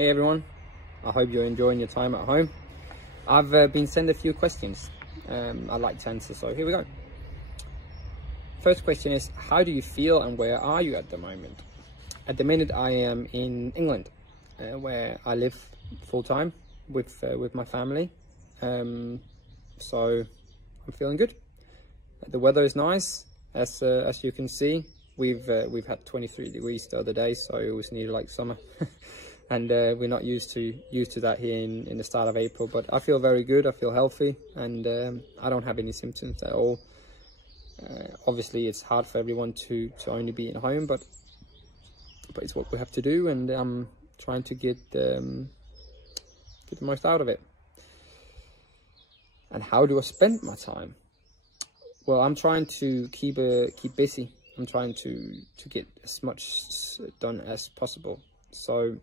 Hey everyone, I hope you're enjoying your time at home. I've been sent a few questions I'd like to answer, so here we go. First question is, how do you feel and where are you at the moment? At the minute I am in England, where I live full-time with my family, so I'm feeling good. The weather is nice, as you can see. We've had 23 degrees the other day, so it was nearly like summer. And we're not used to that here in the start of April, but I feel very good. I feel healthy, and I don't have any symptoms at all. Obviously it's hard for everyone to only be at home, but it's what we have to do, and I'm trying to get the most out of it. And how do I spend my time? Well, I'm trying to keep busy. I'm trying to get as much done as possible. So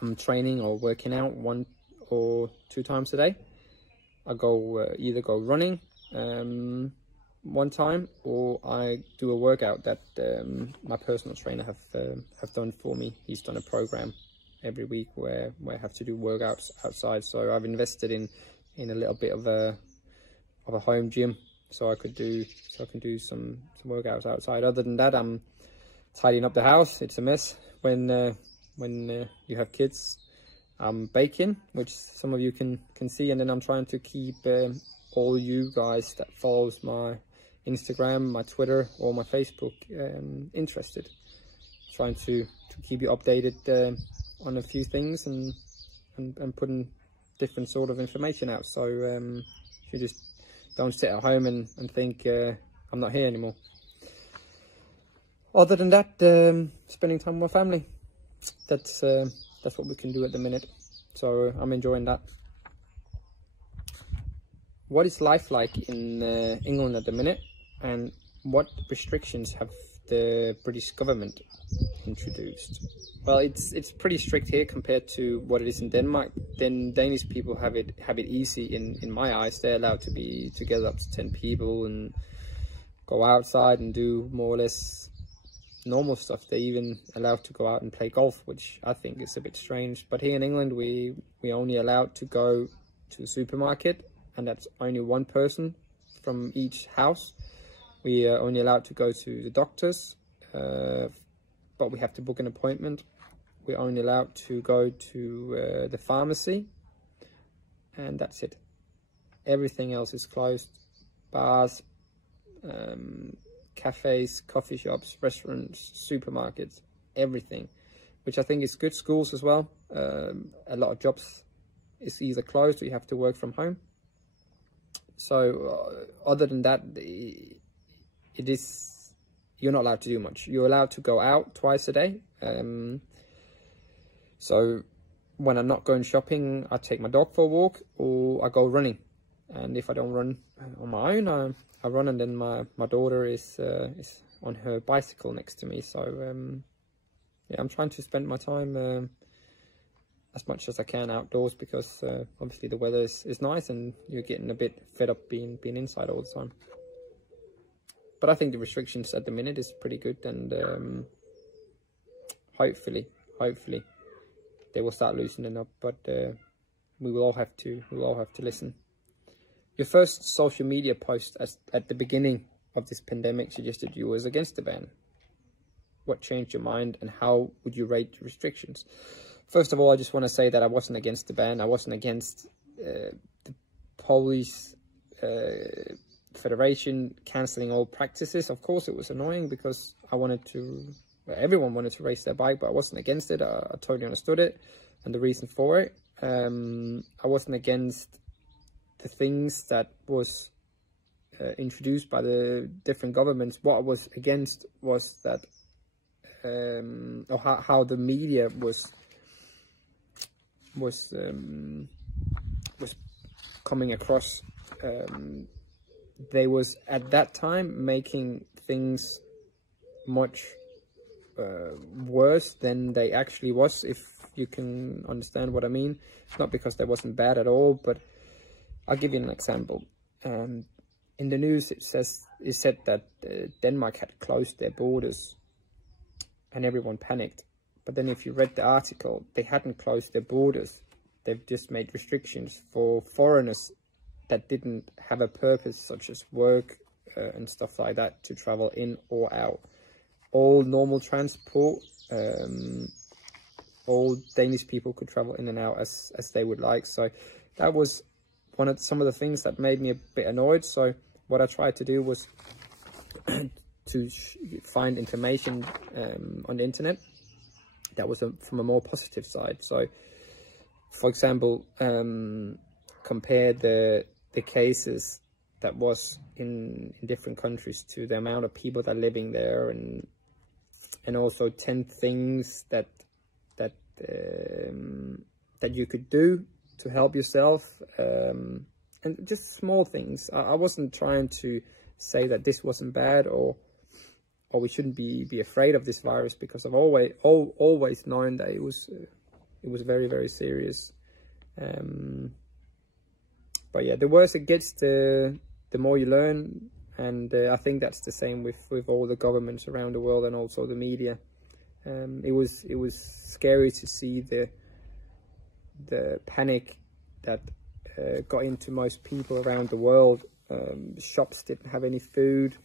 I'm training or working out 1 or 2 times a day. I either go running one time, or I do a workout that my personal trainer have done for me. He's done a program every week where I have to do workouts outside. So I've invested in a little bit of a home gym, so I can do some workouts outside. Other than that, I'm tidying up the house. It's a mess when you have kids. I'm baking, which some of you can see, and then I'm trying to keep all you guys that follows my Instagram, my Twitter, or my Facebook interested. Trying to keep you updated on a few things and putting different sort of information out, so you just don't sit at home and think I'm not here anymore. Other than that, spending time with my family. That's what we can do at the minute, so I'm enjoying that. What is life like in England at the minute, and what restrictions have the British government introduced? Well, it's pretty strict here compared to what it is in Denmark. Then Danish people have it easy in my eyes. They're allowed to be together up to 10 people and go outside and do more or less normal stuff. They even allowed to go out and play golf, which I think is a bit strange. But here in England, we only allowed to go to the supermarket, and that's only one person from each house. We are only allowed to go to the doctors, but we have to book an appointment. We're only allowed to go to the pharmacy, and that's it. Everything else is closed. Bars, cafes, coffee shops, restaurants, supermarkets, everything, which I think is good. Schools as well. A lot of jobs is either closed or you have to work from home. So other than that, you're not allowed to do much. You're allowed to go out twice a day. So when I'm not going shopping, I take my dog for a walk, or I go running. And if I don't run on my own, I run, and then my daughter is on her bicycle next to me. So yeah, I'm trying to spend my time as much as I can outdoors, because obviously the weather is nice, and you're getting a bit fed up being inside all the time. But I think the restrictions at the minute is pretty good, and hopefully they will start loosening up. But we will all have to listen. Your first social media post at the beginning of this pandemic suggested you was against the ban. What changed your mind, and how would you rate the restrictions? First of all, I just want to say that I wasn't against the ban. I wasn't against the Polish Federation cancelling all practices. Of course, it was annoying, because everyone wanted to race their bike, but I wasn't against it. I totally understood it and the reason for it. I wasn't against the things that was introduced by the different governments. What I was against was that or how the media was coming across. They was at that time making things much worse than they actually was, if you can understand what I mean. Not because they wasn't bad at all, but I'll give you an example. In the news, it said that Denmark had closed their borders, and everyone panicked. But then if you read the article, they hadn't closed their borders. They've just made restrictions for foreigners that didn't have a purpose, such as work and stuff like that, to travel in or out. All normal transport, all Danish people could travel in and out as they would like. So that was some of the things that made me a bit annoyed. So what I tried to do was to find information on the internet that was from a more positive side. So, for example, compare the cases that was in different countries to the amount of people that are living there, and also 10 things that you could do to help yourself, and just small things. I wasn't trying to say that this wasn't bad or we shouldn't be afraid of this virus, because I've always known that it was very, very serious. But yeah, the worse it gets, the more you learn, and I think that's the same with all the governments around the world and also the media. It was scary to see the panic that got into most people around the world. Shops didn't have any food.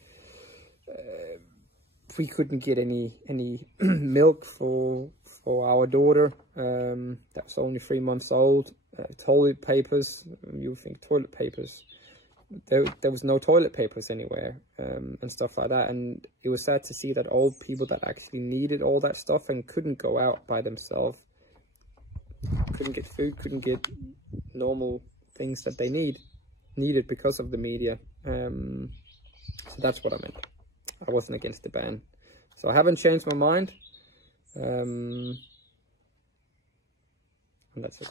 We couldn't get any milk for our daughter that was only 3 months old. Toilet papers, you think toilet papers, there was no toilet papers anywhere, and stuff like that. And it was sad to see that old people that actually needed all that stuff and couldn't go out by themselves, couldn't get food, couldn't get normal things that they needed because of the media. So that's what I meant. I wasn't against the ban. So I haven't changed my mind. And that's it.